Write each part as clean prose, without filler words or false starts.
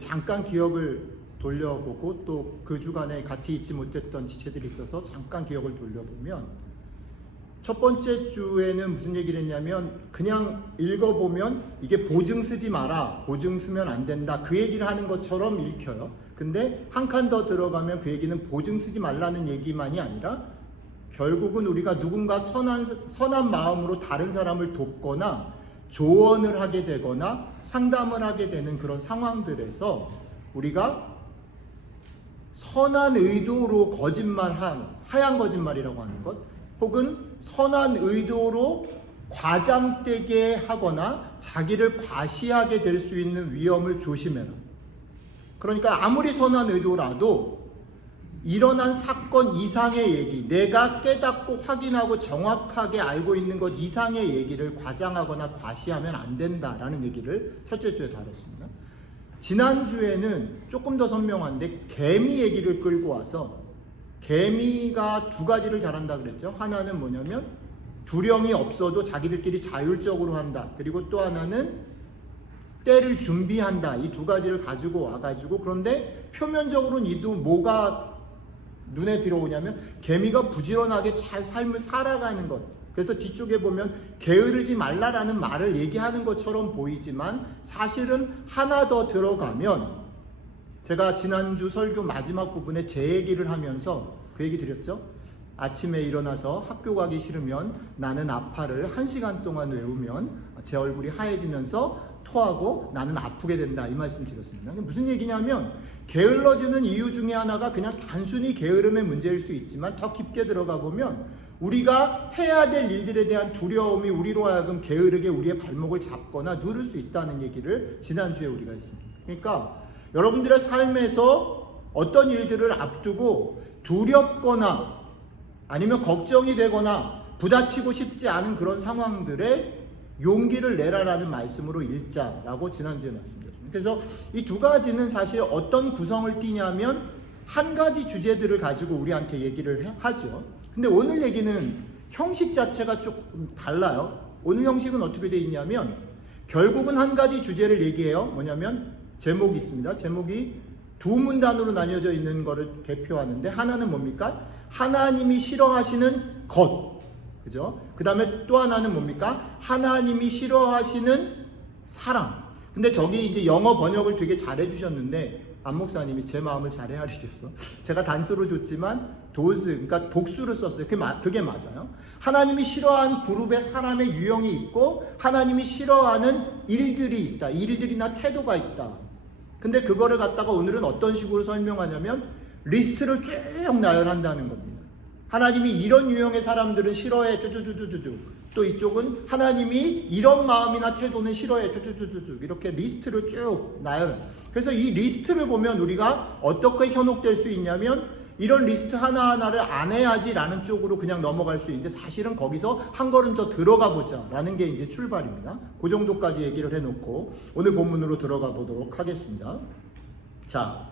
잠깐 기억을 돌려보고 또 그 주간에 같이 있지 못했던 지체들이 있어서 잠깐 기억을 돌려보면 첫 번째 주에는 무슨 얘기를 했냐면 그냥 읽어보면 이게 보증 쓰지 마라, 보증 쓰면 안 된다, 그 얘기를 하는 것처럼 읽혀요. 근데 한 칸 더 들어가면 그 얘기는 보증 쓰지 말라는 얘기만이 아니라 결국은 우리가 누군가 선한 마음으로 다른 사람을 돕거나 조언을 하게 되거나 상담을 하게 되는 그런 상황들에서 우리가 선한 의도로 거짓말한, 하얀 거짓말이라고 하는 것, 혹은 선한 의도로 과장되게 하거나 자기를 과시하게 될 수 있는 위험을 조심해라. 그러니까 아무리 선한 의도라도 일어난 사건 이상의 얘기, 내가 깨닫고 확인하고 정확하게 알고 있는 것 이상의 얘기를 과장하거나 과시하면 안 된다라는 얘기를 첫째 주에 다뤘습니다. 지난주에는 조금 더 선명한데 개미 얘기를 끌고 와서 개미가 두 가지를 잘한다 그랬죠. 하나는 뭐냐면 두령이 없어도 자기들끼리 자율적으로 한다. 그리고 또 하나는 때를 준비한다. 이 두 가지를 가지고 와가지고, 그런데 표면적으로는 이도 뭐가 눈에 들어오냐면 개미가 부지런하게 잘 삶을 살아가는 것. 그래서 뒤쪽에 보면 게으르지 말라라는 말을 얘기하는 것처럼 보이지만 사실은 하나 더 들어가면, 제가 지난주 설교 마지막 부분에 제 얘기를 하면서 그 얘기 드렸죠. 아침에 일어나서 학교 가기 싫으면 나는 아파를 1시간 동안 외우면 제 얼굴이 하얘지면서 토하고 나는 아프게 된다, 이 말씀 드렸습니다. 무슨 얘기냐면 게을러지는 이유 중에 하나가 그냥 단순히 게으름의 문제일 수 있지만 더 깊게 들어가 보면 우리가 해야 될 일들에 대한 두려움이 우리로 하여금 게으르게 우리의 발목을 잡거나 누를 수 있다는 얘기를 지난주에 우리가 했습니다. 그러니까 여러분들의 삶에서 어떤 일들을 앞두고 두렵거나 아니면 걱정이 되거나 부딪히고 싶지 않은 그런 상황들에 용기를 내라라는 말씀으로 읽자라고 지난주에 말씀드렸습니다. 그래서 이 두 가지는 사실 어떤 구성을 띠냐면 한 가지 주제들을 가지고 우리한테 얘기를 하죠. 근데 오늘 얘기는 형식 자체가 조금 달라요. 오늘 형식은 어떻게 되어 있냐면 결국은 한 가지 주제를 얘기해요. 뭐냐면 제목이 있습니다. 제목이 두 문단으로 나뉘어져 있는 것을 대표하는데, 하나는 뭡니까? 하나님이 싫어하시는 것. 그죠? 그 다음에 또 하나는 뭡니까? 하나님이 싫어하시는 사랑. 근데 저기 이제 영어 번역을 되게 잘해 주셨는데 안 목사님이 제 마음을 잘 헤아리셔서 제가 단수로 줬지만 도즈, 그러니까 복수를 썼어요. 그게 맞아요. 하나님이 싫어하는 그룹의 사람의 유형이 있고 하나님이 싫어하는 일들이 있다. 일들이나 태도가 있다. 근데 그거를 갖다가 오늘은 어떤 식으로 설명하냐면 리스트를 쭉 나열한다는 겁니다. 하나님이 이런 유형의 사람들은 싫어해, 뚜두두두두. 또 이쪽은 하나님이 이런 마음이나 태도는 싫어해, 뚜두두두두. 이렇게 리스트를 쭉 나열. 그래서 이 리스트를 보면 우리가 어떻게 현혹될 수 있냐면 이런 리스트 하나하나를 안 해야지라는 쪽으로 그냥 넘어갈 수 있는데, 사실은 거기서 한 걸음 더 들어가 보자라는 게 이제 출발입니다. 그 정도까지 얘기를 해놓고 오늘 본문으로 들어가 보도록 하겠습니다. 자,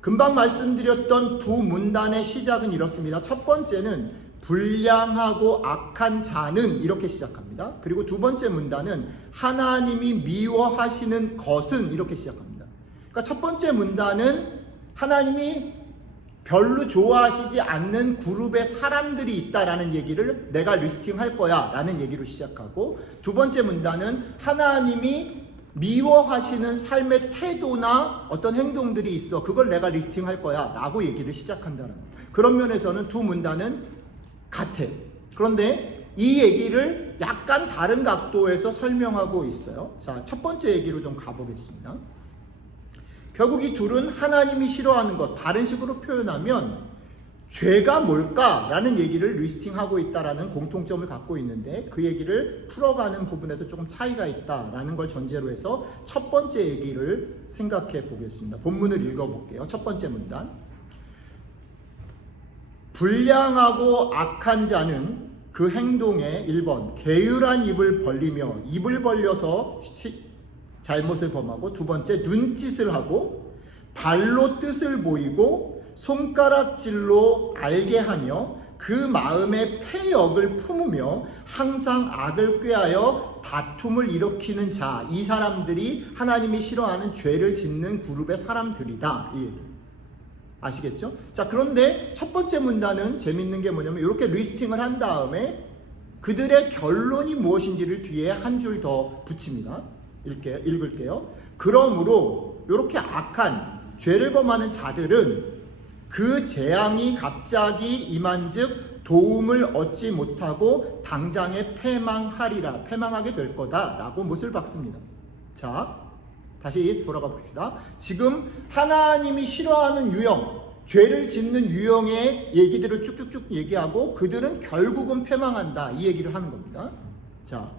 금방 말씀드렸던 두 문단의 시작은 이렇습니다. 첫 번째는 불량하고 악한 자는 이렇게 시작합니다. 그리고 두 번째 문단은 하나님이 미워하시는 것은 이렇게 시작합니다. 그러니까 첫 번째 문단은 하나님이 별로 좋아하시지 않는 그룹의 사람들이 있다라는 얘기를 내가 리스팅할 거야 라는 얘기로 시작하고, 두 번째 문단은 하나님이 미워하시는 삶의 태도나 어떤 행동들이 있어, 그걸 내가 리스팅할 거야 라고 얘기를 시작한다는 거예요. 그런 면에서는 두 문단은 같아. 그런데 이 얘기를 약간 다른 각도에서 설명하고 있어요. 자, 첫 번째 얘기로 좀 가보겠습니다. 결국 이 둘은 하나님이 싫어하는 것, 다른 식으로 표현하면 죄가 뭘까라는 얘기를 리스팅하고 있다라는 공통점을 갖고 있는데, 그 얘기를 풀어가는 부분에서 조금 차이가 있다라는 걸 전제로 해서 첫 번째 얘기를 생각해 보겠습니다. 본문을 읽어볼게요. 첫 번째 문단. 불량하고 악한 자는 그 행동에 1번 게으란 입을 벌리며 입을 벌려서 잘못을 범하고, 두 번째 눈짓을 하고 발로 뜻을 보이고 손가락질로 알게 하며 그 마음에 패역을 품으며 항상 악을 꾀하여 다툼을 일으키는 자, 이 사람들이 하나님이 싫어하는 죄를 짓는 그룹의 사람들이다. 이 얘기. 아시겠죠? 자, 그런데 첫 번째 문단은 재밌는 게 뭐냐면 이렇게 리스팅을 한 다음에 그들의 결론이 무엇인지를 뒤에 한 줄 더 붙입니다. 읽을게요. 그러므로 이렇게 악한 죄를 범하는 자들은 그 재앙이 갑자기 임한즉 도움을 얻지 못하고 당장에 패망하게 될 거다라고 못을 박습니다. 자, 다시 돌아가 봅시다. 지금 하나님이 싫어하는 유형, 죄를 짓는 유형의 얘기들을 쭉쭉쭉 얘기하고 그들은 결국은 패망한다, 이 얘기를 하는 겁니다. 자,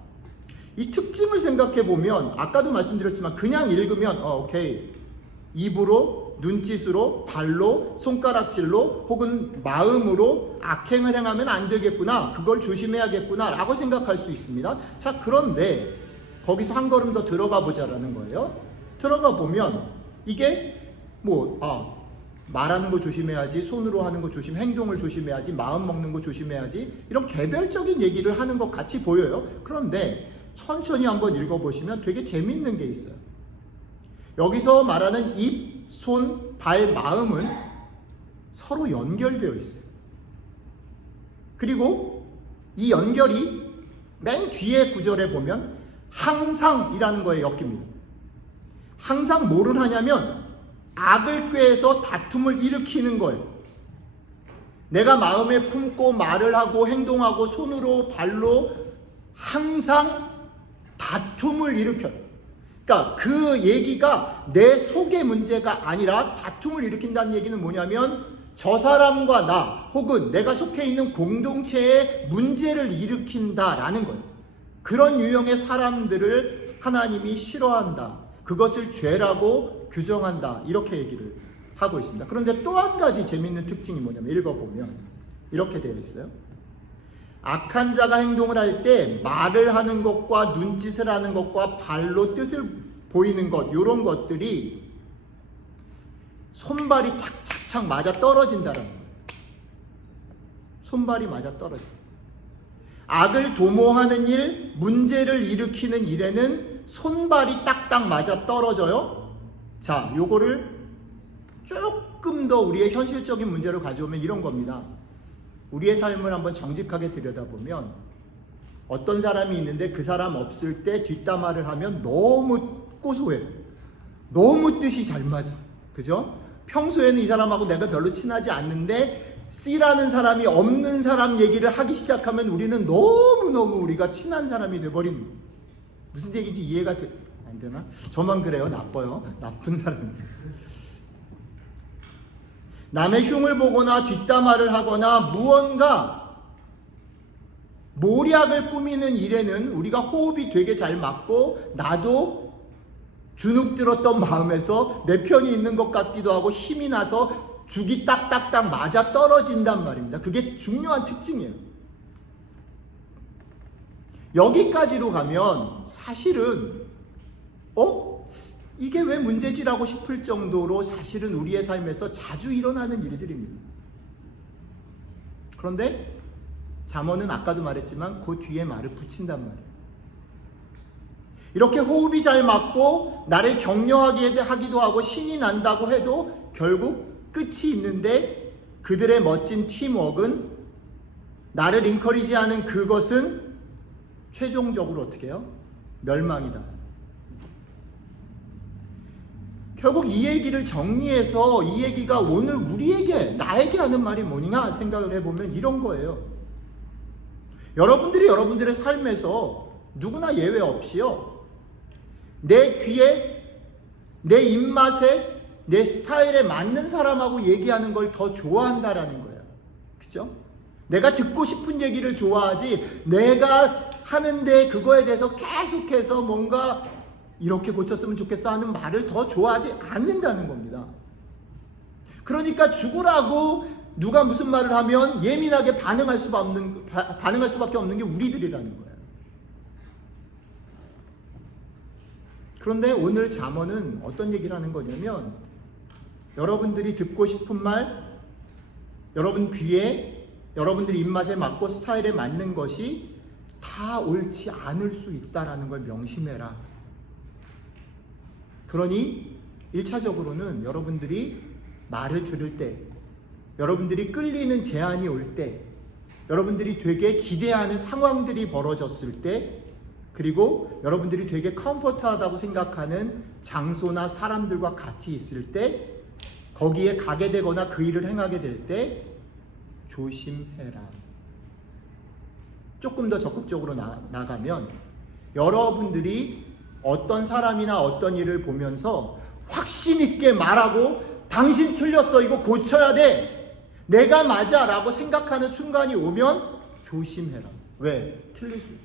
이 특징을 생각해 보면 아까도 말씀드렸지만 그냥 읽으면 오케이, 입으로, 눈짓으로, 발로, 손가락질로 혹은 마음으로 악행을 행하면 안 되겠구나, 그걸 조심해야겠구나 라고 생각할 수 있습니다. 자, 그런데 거기서 한 걸음 더 들어가 보자라는 거예요. 들어가 보면 이게 말하는 거 조심해야지, 손으로 하는 거 조심, 행동을 조심해야지, 마음 먹는 거 조심해야지, 이런 개별적인 얘기를 하는 것 같이 보여요. 그런데 천천히 한번 읽어보시면 되게 재밌는 게 있어요. 여기서 말하는 입, 손, 발, 마음은 서로 연결되어 있어요. 그리고 이 연결이 맨 뒤에 구절에 보면 항상이라는 거에 엮입니다. 항상 뭐를 하냐면 악을 꾀해서 다툼을 일으키는 거예요. 내가 마음에 품고 말을 하고 행동하고 손으로 발로 항상 다툼을 일으켜요. 그러니까 그 얘기가 내 속의 문제가 아니라 다툼을 일으킨다는 얘기는 뭐냐면 저 사람과 나 혹은 내가 속해 있는 공동체에 문제를 일으킨다라는 거예요. 그런 유형의 사람들을 하나님이 싫어한다, 그것을 죄라고 규정한다, 이렇게 얘기를 하고 있습니다. 그런데 또 한 가지 재밌는 특징이 뭐냐면 읽어보면 이렇게 되어 있어요. 악한 자가 행동을 할 때 말을 하는 것과 눈짓을 하는 것과 발로 뜻을 보이는 것, 이런 것들이 손발이 착착착 맞아 떨어진다는 거예요. 손발이 맞아 떨어져. 악을 도모하는 일, 문제를 일으키는 일에는 손발이 딱딱 맞아 떨어져요. 자, 요거를 조금 더 우리의 현실적인 문제로 가져오면 이런 겁니다. 우리의 삶을 한번 정직하게 들여다보면 어떤 사람이 있는데 그 사람 없을 때 뒷담화를 하면 너무 고소해요. 너무 뜻이 잘 맞아. 그죠? 평소에는 이 사람하고 내가 별로 친하지 않는데 C라는 사람이 없는 사람 얘기를 하기 시작하면 우리는 너무너무 우리가 친한 사람이 돼버립니다. 무슨 얘기인지 이해가 안 되나? 저만 그래요? 나빠요? 나쁜 사람입니다. 남의 흉을 보거나 뒷담화를 하거나 무언가 모략을 꾸미는 일에는 우리가 호흡이 되게 잘 맞고 나도 주눅 들었던 마음에서 내 편이 있는 것 같기도 하고 힘이 나서 죽이 딱딱딱 맞아 떨어진단 말입니다. 그게 중요한 특징이에요. 여기까지로 가면 사실은 이게 왜 문제지라고 싶을 정도로 사실은 우리의 삶에서 자주 일어나는 일들입니다. 그런데 잠언은 아까도 말했지만 그 뒤에 말을 붙인단 말이에요. 이렇게 호흡이 잘 맞고 나를 격려하게 하기도 하고 신이 난다고 해도 결국 끝이 있는데 그들의 멋진 팀워크는 나를 인커리지하는 그것은 최종적으로 어떻게 해요? 멸망이다. 결국 이 얘기를 정리해서 이 얘기가 오늘 우리에게, 나에게 하는 말이 뭐냐 생각을 해보면 이런 거예요. 여러분들이 여러분들의 삶에서 누구나 예외 없이요, 내 귀에, 내 입맛에, 내 스타일에 맞는 사람하고 얘기하는 걸 더 좋아한다라는 거예요. 그죠? 내가 듣고 싶은 얘기를 좋아하지 내가 하는데 그거에 대해서 계속해서 뭔가 이렇게 고쳤으면 좋겠어 하는 말을 더 좋아하지 않는다는 겁니다. 그러니까 죽으라고 누가 무슨 말을 하면 예민하게 반응할 수밖에 없는 게 우리들이라는 거예요. 그런데 오늘 잠언은 어떤 얘기를 하는 거냐면 여러분들이 듣고 싶은 말, 여러분 귀에, 여러분들이 입맛에 맞고 스타일에 맞는 것이 다 옳지 않을 수 있다라는 걸 명심해라. 그러니 1차적으로는 여러분들이 말을 들을 때, 여러분들이 끌리는 제안이 올 때, 여러분들이 되게 기대하는 상황들이 벌어졌을 때, 그리고 여러분들이 되게 컴포트하다고 생각하는 장소나 사람들과 같이 있을 때, 거기에 가게 되거나 그 일을 행하게 될 때 조심해라. 조금 더 적극적으로 나가면 여러분들이 어떤 사람이나 어떤 일을 보면서 확신 있게 말하고 당신 틀렸어, 이거 고쳐야 돼, 내가 맞아 라고 생각하는 순간이 오면 조심해라. 왜? 틀릴 수 있다.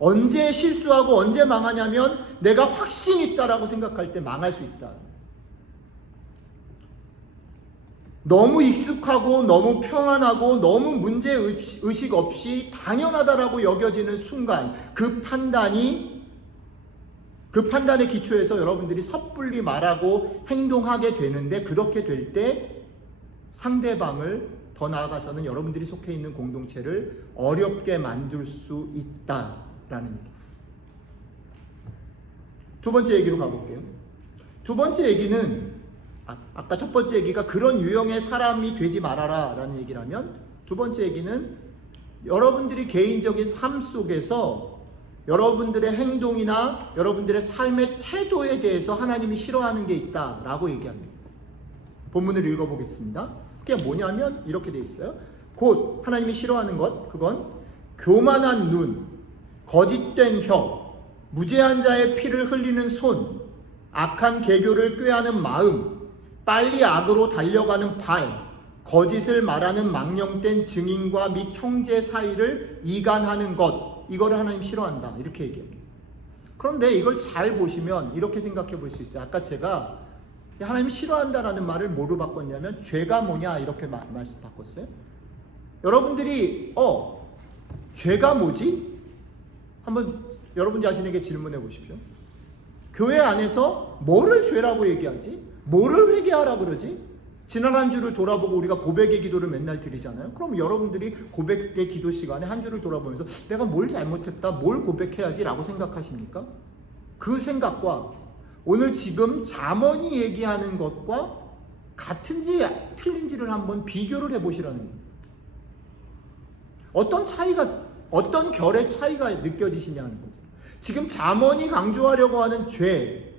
언제 실수하고 언제 망하냐면 내가 확신 있다라고 생각할 때 망할 수 있다. 너무 익숙하고 너무 평안하고 너무 문제의식 없이 당연하다라고 여겨지는 순간 그 판단의 기초에서 여러분들이 섣불리 말하고 행동하게 되는데, 그렇게 될 때 상대방을, 더 나아가서는 여러분들이 속해 있는 공동체를 어렵게 만들 수 있다라는 얘기. 두 번째 얘기로 가볼게요. 두 번째 얘기는 아까 첫 번째 얘기가 그런 유형의 사람이 되지 말아라 라는 얘기라면, 두 번째 얘기는 여러분들이 개인적인 삶 속에서 여러분들의 행동이나 여러분들의 삶의 태도에 대해서 하나님이 싫어하는 게 있다라고 얘기합니다. 본문을 읽어보겠습니다. 그게 뭐냐면 이렇게 돼 있어요. 곧 하나님이 싫어하는 것, 그건 교만한 눈, 거짓된 혀, 무죄한 자의 피를 흘리는 손, 악한 계교를 꾀하는 마음, 빨리 악으로 달려가는 발, 거짓을 말하는 망령된 증인과 및 형제 사이를 이간하는 것, 이거를 하나님 싫어한다, 이렇게 얘기합니다. 그런데 이걸 잘 보시면 이렇게 생각해 볼 수 있어요. 아까 제가 하나님 싫어한다라는 말을 뭐로 바꿨냐면 죄가 뭐냐 이렇게 말씀 바꿨어요. 여러분들이 죄가 뭐지? 한번 여러분 자신에게 질문해 보십시오. 교회 안에서 뭐를 죄라고 얘기하지? 뭐를 회개하라고 그러지? 지난 한 주를 돌아보고 우리가 고백의 기도를 맨날 드리잖아요. 그럼 여러분들이 고백의 기도 시간에 한 주를 돌아보면서 내가 뭘 잘못했다, 뭘 고백해야지 라고 생각하십니까? 그 생각과 오늘 지금 잠언이 얘기하는 것과 같은지 틀린지를 한번 비교를 해보시라는 거예요. 어떤 결의 차이가 느껴지시냐는 거죠. 지금 잠언이 강조하려고 하는 죄,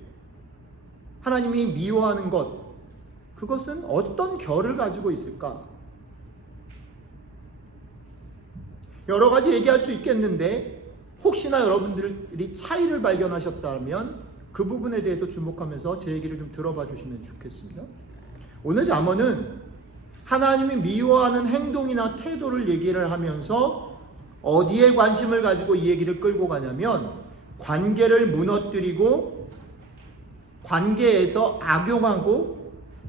하나님이 미워하는 것, 그것은 어떤 결을 가지고 있을까? 여러 가지 얘기할 수 있겠는데 혹시나 여러분들이 차이를 발견하셨다면 그 부분에 대해서 주목하면서 제 얘기를 좀 들어봐 주시면 좋겠습니다. 오늘 잠언은 하나님이 미워하는 행동이나 태도를 얘기를 하면서 어디에 관심을 가지고 이 얘기를 끌고 가냐면 관계를 무너뜨리고 관계에서 악용하고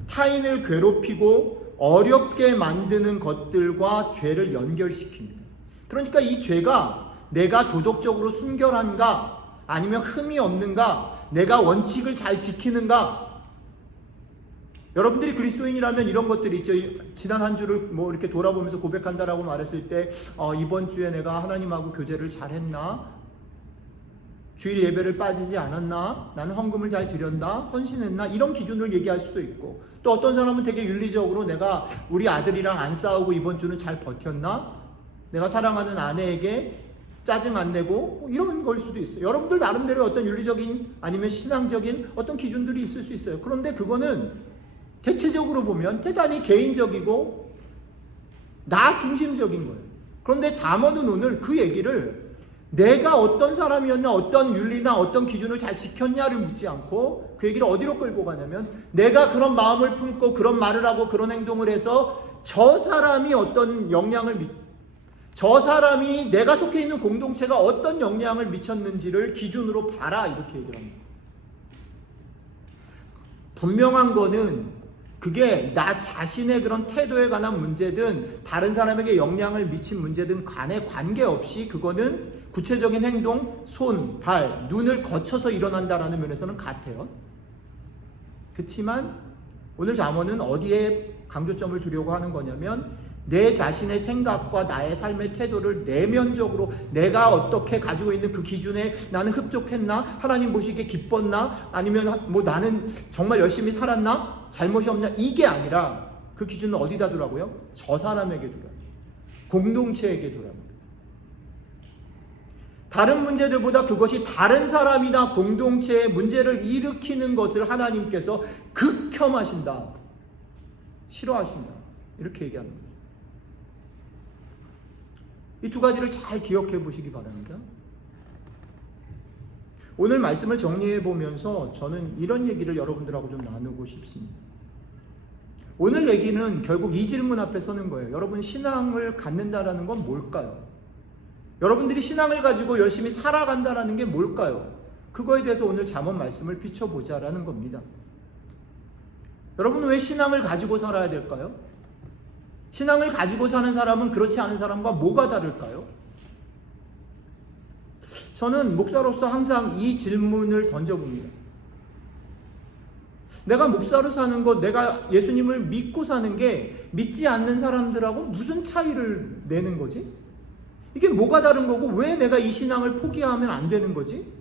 타인을 괴롭히고 어렵게 만드는 것들과 죄를 연결시킵니다. 그러니까 이 죄가 내가 도덕적으로 순결한가, 아니면 흠이 없는가, 내가 원칙을 잘 지키는가. 여러분들이 그리스도인이라면 이런 것들이 있죠. 지난 한 주를 뭐 이렇게 돌아보면서 고백한다라고 말했을 때 이번 주에 내가 하나님하고 교제를 잘했나, 주일 예배를 빠지지 않았나, 나는 헌금을 잘 드렸나, 헌신했나, 이런 기준을 얘기할 수도 있고, 또 어떤 사람은 되게 윤리적으로 내가 우리 아들이랑 안 싸우고 이번 주는 잘 버텼나, 내가 사랑하는 아내에게 짜증 안 내고, 이런 걸 수도 있어요. 여러분들 나름대로 어떤 윤리적인 아니면 신앙적인 어떤 기준들이 있을 수 있어요. 그런데 그거는 대체적으로 보면 대단히 개인적이고 나 중심적인 거예요. 그런데 잠언은 오늘 그 얘기를 내가 어떤 사람이었나, 어떤 윤리나 어떤 기준을 잘 지켰냐를 묻지 않고 그 얘기를 어디로 끌고 가냐면, 내가 그런 마음을 품고 그런 말을 하고 그런 행동을 해서 저 사람이 어떤 영향을 저 사람이 내가 속해 있는 공동체가 어떤 영향을 미쳤는지를 기준으로 봐라, 이렇게 얘기를 합니다. 분명한 거는 그게 나 자신의 그런 태도에 관한 문제든 다른 사람에게 영향을 미친 문제든 간에 관계없이 그거는 구체적인 행동, 손, 발, 눈을 거쳐서 일어난다라는 면에서는 같아요. 그렇지만 오늘 잠언은 어디에 강조점을 두려고 하는 거냐면 내 자신의 생각과 나의 삶의 태도를 내면적으로 내가 어떻게 가지고 있는 그 기준에 나는 흡족했나? 하나님 보시기에 기뻤나? 아니면 뭐 나는 정말 열심히 살았나? 잘못이 없냐? 이게 아니라 그 기준은 어디다 두라고요? 저 사람에게 두라. 공동체에게 두라. 다른 문제들보다 그것이 다른 사람이나 공동체의 문제를 일으키는 것을 하나님께서 극혐하신다. 싫어하신다. 이렇게 얘기합니다. 이 두 가지를 잘 기억해 보시기 바랍니다. 오늘 말씀을 정리해 보면서 저는 이런 얘기를 여러분들하고 좀 나누고 싶습니다. 오늘 얘기는 결국 이 질문 앞에 서는 거예요. 여러분, 신앙을 갖는다라는 건 뭘까요? 여러분들이 신앙을 가지고 열심히 살아간다라는 게 뭘까요? 그거에 대해서 오늘 잠언 말씀을 비춰보자라는 겁니다. 여러분, 왜 신앙을 가지고 살아야 될까요? 신앙을 가지고 사는 사람은 그렇지 않은 사람과 뭐가 다를까요? 저는 목사로서 항상 이 질문을 던져봅니다. 내가 목사로 사는 것, 내가 예수님을 믿고 사는 게 믿지 않는 사람들하고 무슨 차이를 내는 거지? 이게 뭐가 다른 거고 왜 내가 이 신앙을 포기하면 안 되는 거지?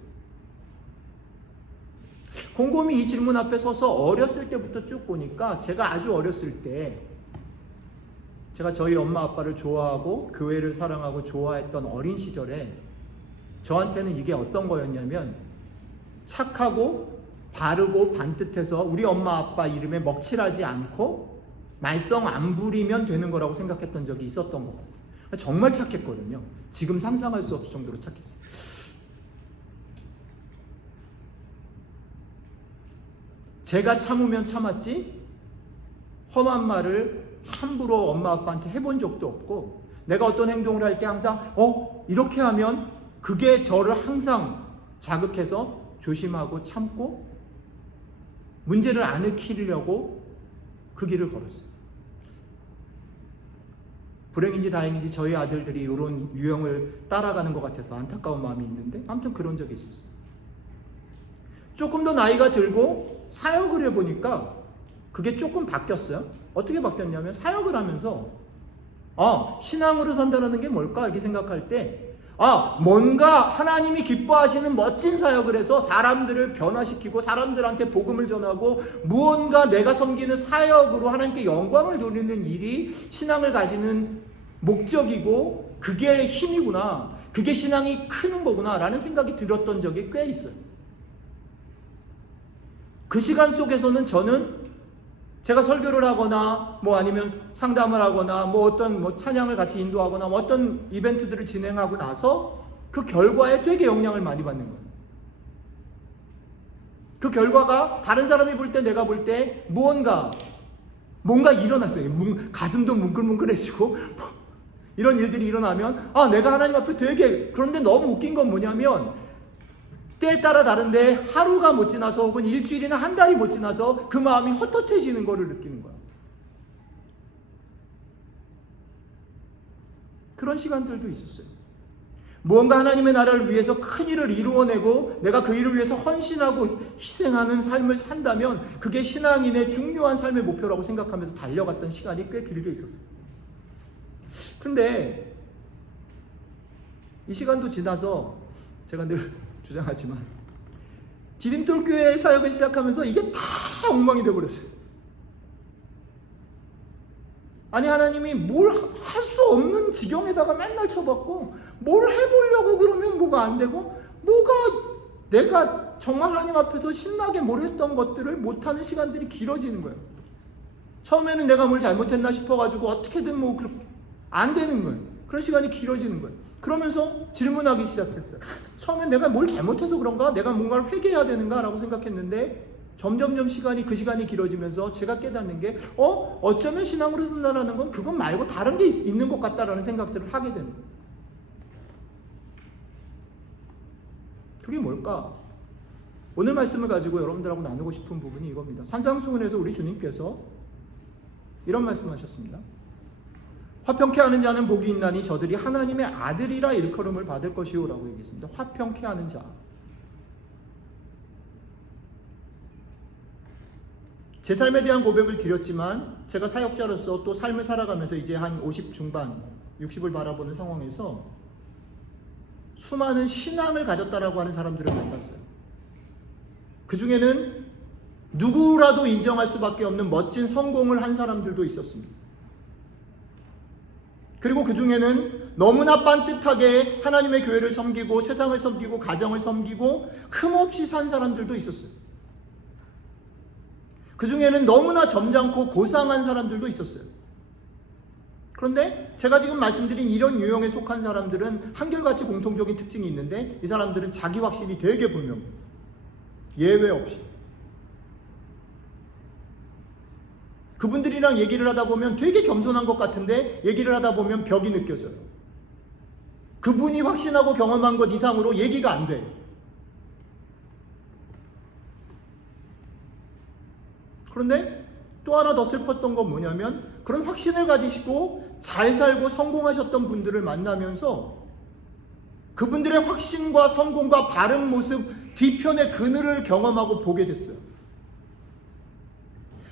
곰곰이 이 질문 앞에 서서 어렸을 때부터 쭉 보니까 제가 아주 어렸을 때 제가 저희 엄마 아빠를 좋아하고 교회를 사랑하고 좋아했던 어린 시절에 저한테는 이게 어떤 거였냐면 착하고 바르고 반듯해서 우리 엄마 아빠 이름에 먹칠하지 않고 말썽 안 부리면 되는 거라고 생각했던 적이 있었던 것 같아요. 정말 착했거든요. 지금 상상할 수 없을 정도로 착했어요. 제가 참으면 참았지 험한 말을 함부로 엄마 아빠한테 해본 적도 없고, 내가 어떤 행동을 할 때 항상 이렇게 하면 그게 저를 항상 자극해서 조심하고 참고 문제를 안 일으키려고 그 길을 걸었어요. 불행인지 다행인지 저희 아들들이 이런 유형을 따라가는 것 같아서 안타까운 마음이 있는데 아무튼 그런 적이 있었어요. 조금 더 나이가 들고 사역을 해보니까 그게 조금 바뀌었어요. 어떻게 바뀌었냐면 사역을 하면서 신앙으로 산다는 게 뭘까? 이렇게 생각할 때 뭔가 하나님이 기뻐하시는 멋진 사역을 해서 사람들을 변화시키고 사람들한테 복음을 전하고 무언가 내가 섬기는 사역으로 하나님께 영광을 돌리는 일이 신앙을 가지는 목적이고 그게 힘이구나, 그게 신앙이 크는 거구나 라는 생각이 들었던 적이 꽤 있어요. 그 시간 속에서는 저는 제가 설교를 하거나 뭐 아니면 상담을 하거나 뭐 어떤 찬양을 같이 인도하거나 뭐 어떤 이벤트들을 진행하고 나서 그 결과에 되게 영향을 많이 받는 거예요. 그 결과가 다른 사람이 볼 때, 내가 볼 때 뭔가 일어났어요. 가슴도 뭉클뭉클해지고 이런 일들이 일어나면 내가 하나님 앞에 되게, 그런데 너무 웃긴 건 뭐냐면 때에 따라 다른데 하루가 못 지나서 혹은 일주일이나 한 달이 못 지나서 그 마음이 헛헛해지는 거를 느끼는 거야. 그런 시간들도 있었어요. 무언가 하나님의 나라를 위해서 큰 일을 이루어내고 내가 그 일을 위해서 헌신하고 희생하는 삶을 산다면 그게 신앙인의 중요한 삶의 목표라고 생각하면서 달려갔던 시간이 꽤 길게 있었어요. 근데 이 시간도 지나서 제가 늘 주장하지만 디딤돌교회 사역을 시작하면서 이게 다 엉망이 되어버렸어요. 아니, 하나님이 뭘 할 수 없는 지경에다가 맨날 쳐박고 뭘 해보려고 그러면 뭐가 안 되고, 뭐가 내가 정말 하나님 앞에서 신나게 뭘 했던 것들을 못하는 시간들이 길어지는 거예요. 처음에는 내가 뭘 잘못했나 싶어가지고 어떻게든 뭐 안 되는 거예요. 그런 시간이 길어지는 거예요. 그러면서 질문하기 시작했어요. 처음엔 내가 뭘 잘못해서 그런가? 내가 뭔가를 회개해야 되는가? 라고 생각했는데 점점점 그 시간이 길어지면서 제가 깨닫는 게 어쩌면 신앙으로 산다는 건 그것 말고 다른 게 있는 것 같다라는 생각들을 하게 되는 거예요. 그게 뭘까? 오늘 말씀을 가지고 여러분들하고 나누고 싶은 부분이 이겁니다. 산상수훈에서 우리 주님께서 이런 말씀하셨습니다. 화평케 하는 자는 복이 있나니 저들이 하나님의 아들이라 일컬음을 받을 것이요 라고 얘기했습니다. 화평케 하는 자. 제 삶에 대한 고백을 드렸지만 제가 사역자로서 또 삶을 살아가면서 이제 한 50 중반, 60을 바라보는 상황에서 수많은 신앙을 가졌다라고 하는 사람들을 만났어요. 그 중에는 누구라도 인정할 수밖에 없는 멋진 성공을 한 사람들도 있었습니다. 그리고 그 중에는 너무나 빤듯하게 하나님의 교회를 섬기고 세상을 섬기고 가정을 섬기고 흠없이 산 사람들도 있었어요. 그 중에는 너무나 점잖고 고상한 사람들도 있었어요. 그런데 제가 지금 말씀드린 이런 유형에 속한 사람들은 한결같이 공통적인 특징이 있는데 이 사람들은 자기 확신이 되게 분명해요. 예외 없이. 그분들이랑 얘기를 하다 보면 되게 겸손한 것 같은데 얘기를 하다 보면 벽이 느껴져요. 그분이 확신하고 경험한 것 이상으로 얘기가 안 돼요. 그런데 또 하나 더 슬펐던 건 뭐냐면 그런 확신을 가지시고 잘 살고 성공하셨던 분들을 만나면서 그분들의 확신과 성공과 바른 모습 뒤편의 그늘을 경험하고 보게 됐어요.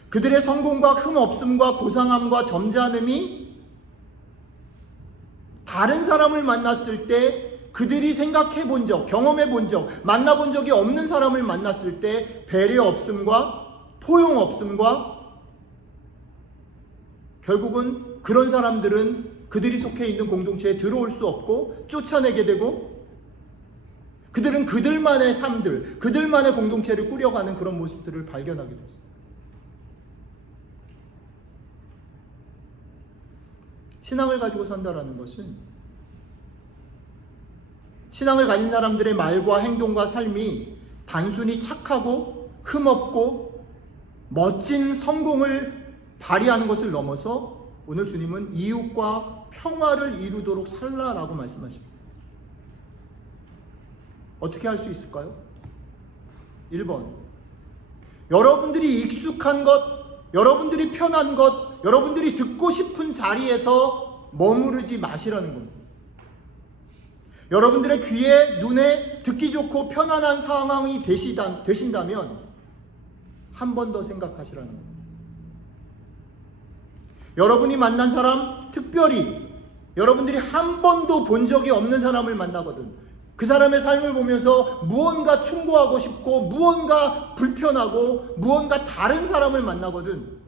그들의 성공과 흠없음과 고상함과 점잖음이 다른 사람을 만났을 때 그들이 생각해 본 적, 경험해 본 적, 만나본 적이 없는 사람을 만났을 때 배려 없음과 포용 없음과 결국은 그런 사람들은 그들이 속해 있는 공동체에 들어올 수 없고 쫓아내게 되고 그들은 그들만의 삶들, 그들만의 공동체를 꾸려가는 그런 모습들을 발견하게 됐어요. 신앙을 가지고 산다라는 것은 신앙을 가진 사람들의 말과 행동과 삶이 단순히 착하고 흠없고 멋진 성공을 발휘하는 것을 넘어서 오늘 주님은 이웃과 평화를 이루도록 살라라고 말씀하십니다. 어떻게 할 수 있을까요? 1번, 여러분들이 익숙한 것, 여러분들이 편한 것, 여러분들이 듣고 싶은 자리에서 머무르지 마시라는 겁니다. 여러분들의 귀에, 눈에 듣기 좋고 편안한 상황이 되신다면 한 번 더 생각하시라는 겁니다. 여러분이 만난 사람, 특별히 여러분들이 한 번도 본 적이 없는 사람을 만나거든 그 사람의 삶을 보면서 무언가 충고하고 싶고 무언가 불편하고 무언가 다른 사람을 만나거든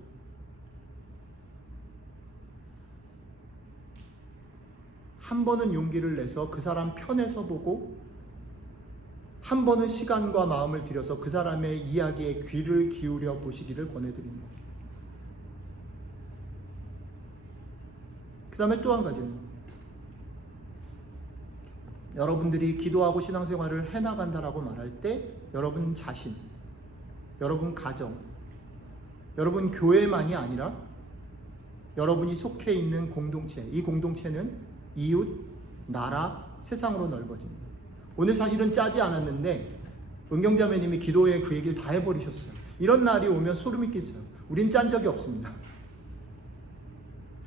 한 번은 용기를 내서 그 사람 편에 서보고 한 번은 시간과 마음을 들여서 그 사람의 이야기에 귀를 기울여 보시기를 권해드립니다. 그 다음에 또 한 가지는 여러분들이 기도하고 신앙생활을 해나간다라고 말할 때 여러분 자신, 여러분 가정, 여러분 교회만이 아니라 여러분이 속해 있는 공동체, 이 공동체는 이웃, 나라, 세상으로 넓어집니다. 오늘 사실은 짜지 않았는데 은경자매님이 기도에 그 얘기를 다 해버리셨어요. 이런 날이 오면 소름이 끼쳐요. 우린 짠 적이 없습니다.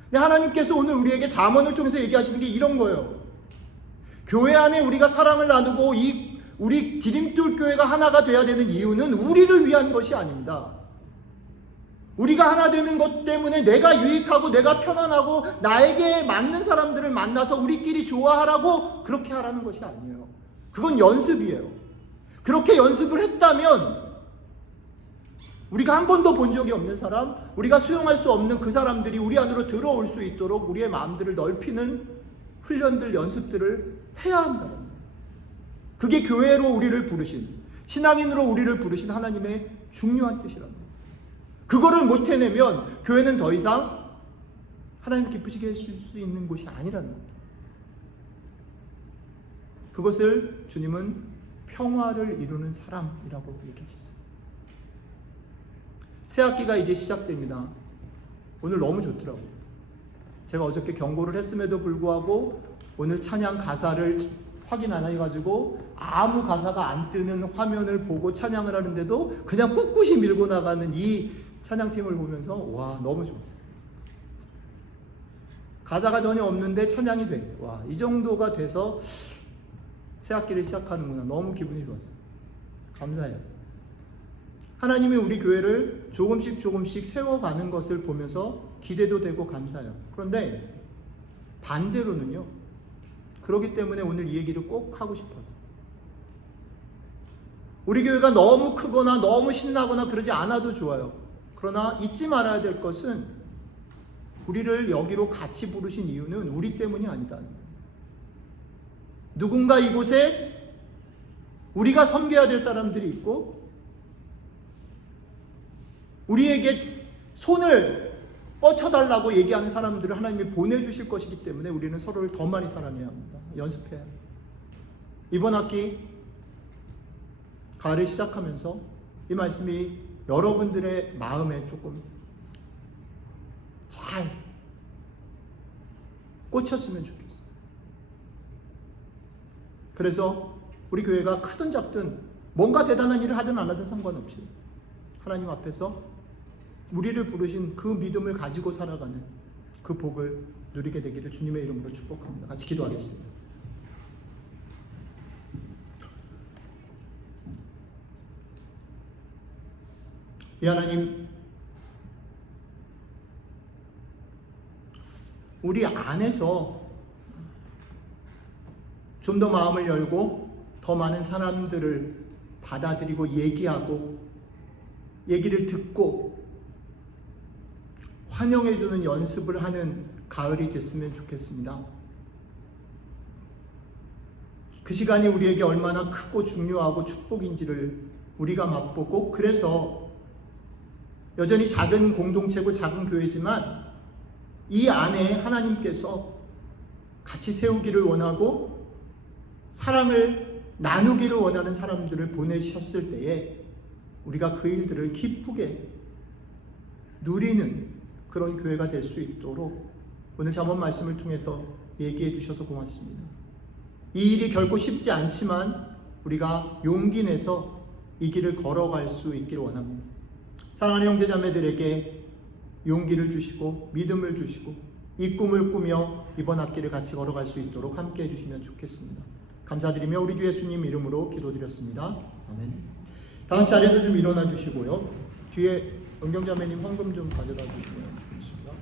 근데 하나님께서 오늘 우리에게 잠언을 통해서 얘기하시는 게 이런 거예요. 교회 안에 우리가 사랑을 나누고 우리 디딤돌 교회가 하나가 돼야 되는 이유는 우리를 위한 것이 아닙니다. 우리가 하나 되는 것 때문에 내가 유익하고 내가 편안하고 나에게 맞는 사람들을 만나서 우리끼리 좋아하라고 그렇게 하라는 것이 아니에요. 그건 연습이에요. 그렇게 연습을 했다면 우리가 한 번도 본 적이 없는 사람, 우리가 수용할 수 없는 그 사람들이 우리 안으로 들어올 수 있도록 우리의 마음들을 넓히는 훈련들, 연습들을 해야 한다. 그게 교회로 우리를 부르신, 신앙인으로 우리를 부르신 하나님의 중요한 뜻이랍니다. 그거를 못 해내면 교회는 더 이상 하나님을 기쁘시게 해줄 수 있는 곳이 아니라는 겁니다. 그것을 주님은 평화를 이루는 사람이라고 얘기하셨어요. 새 학기가 이제 시작됩니다. 오늘 너무 좋더라고요. 제가 어저께 경고를 했음에도 불구하고 오늘 찬양 가사를 확인 안 해가지고 아무 가사가 안 뜨는 화면을 보고 찬양을 하는데도 그냥 꿋꿋이 밀고 나가는 이 찬양팀을 보면서 와, 너무 좋아요. 가사가 전혀 없는데 찬양이 돼. 와, 이 정도가 돼서 새 학기를 시작하는구나. 너무 기분이 좋았어요. 감사해요. 하나님이 우리 교회를 조금씩 세워가는 것을 보면서 기대도 되고 감사해요. 그런데 반대로는요. 그렇기 때문에 오늘 이 얘기를 꼭 하고 싶어요. 우리 교회가 너무 크거나 너무 신나거나 그러지 않아도 좋아요. 그러나 잊지 말아야 될 것은 우리를 여기로 같이 부르신 이유는 우리 때문이 아니다. 누군가 이곳에 우리가 섬겨야 될 사람들이 있고 우리에게 손을 뻗쳐달라고 얘기하는 사람들을 하나님이 보내주실 것이기 때문에 우리는 서로를 더 많이 사랑해야 합니다. 연습해야 합니다. 이번 학기 가을을 시작하면서 이 말씀이 여러분들의 마음에 조금 잘 꽂혔으면 좋겠어요. 그래서 우리 교회가 크든 작든 뭔가 대단한 일을 하든 안 하든 상관없이 하나님 앞에서 우리를 부르신 그 믿음을 가지고 살아가는 그 복을 누리게 되기를 주님의 이름으로 축복합니다. 같이 기도하겠습니다. 이 하나님, 우리 안에서 좀 더 마음을 열고 더 많은 사람들을 받아들이고 얘기하고 얘기를 듣고 환영해주는 연습을 하는 가을이 됐으면 좋겠습니다. 그 시간이 우리에게 얼마나 크고 중요하고 축복인지를 우리가 맛보고, 그래서 여전히 작은 공동체고 작은 교회지만 이 안에 하나님께서 같이 세우기를 원하고 사랑을 나누기를 원하는 사람들을 보내셨을 때에 우리가 그 일들을 기쁘게 누리는 그런 교회가 될 수 있도록 오늘 잠언 말씀을 통해서 얘기해 주셔서 고맙습니다. 이 일이 결코 쉽지 않지만 우리가 용기 내서 이 길을 걸어갈 수 있기를 원합니다. 사랑하는 형제자매들에게 용기를 주시고 믿음을 주시고 이 꿈을 꾸며 이번 학기를 같이 걸어갈 수 있도록 함께 해주시면 좋겠습니다. 감사드리며 우리 주 예수님 이름으로 기도드렸습니다. 아멘. 다 같이 자리에서 좀 일어나 주시고요. 뒤에 은경자매님 헌금 좀 가져다 주시면 좋겠습니다.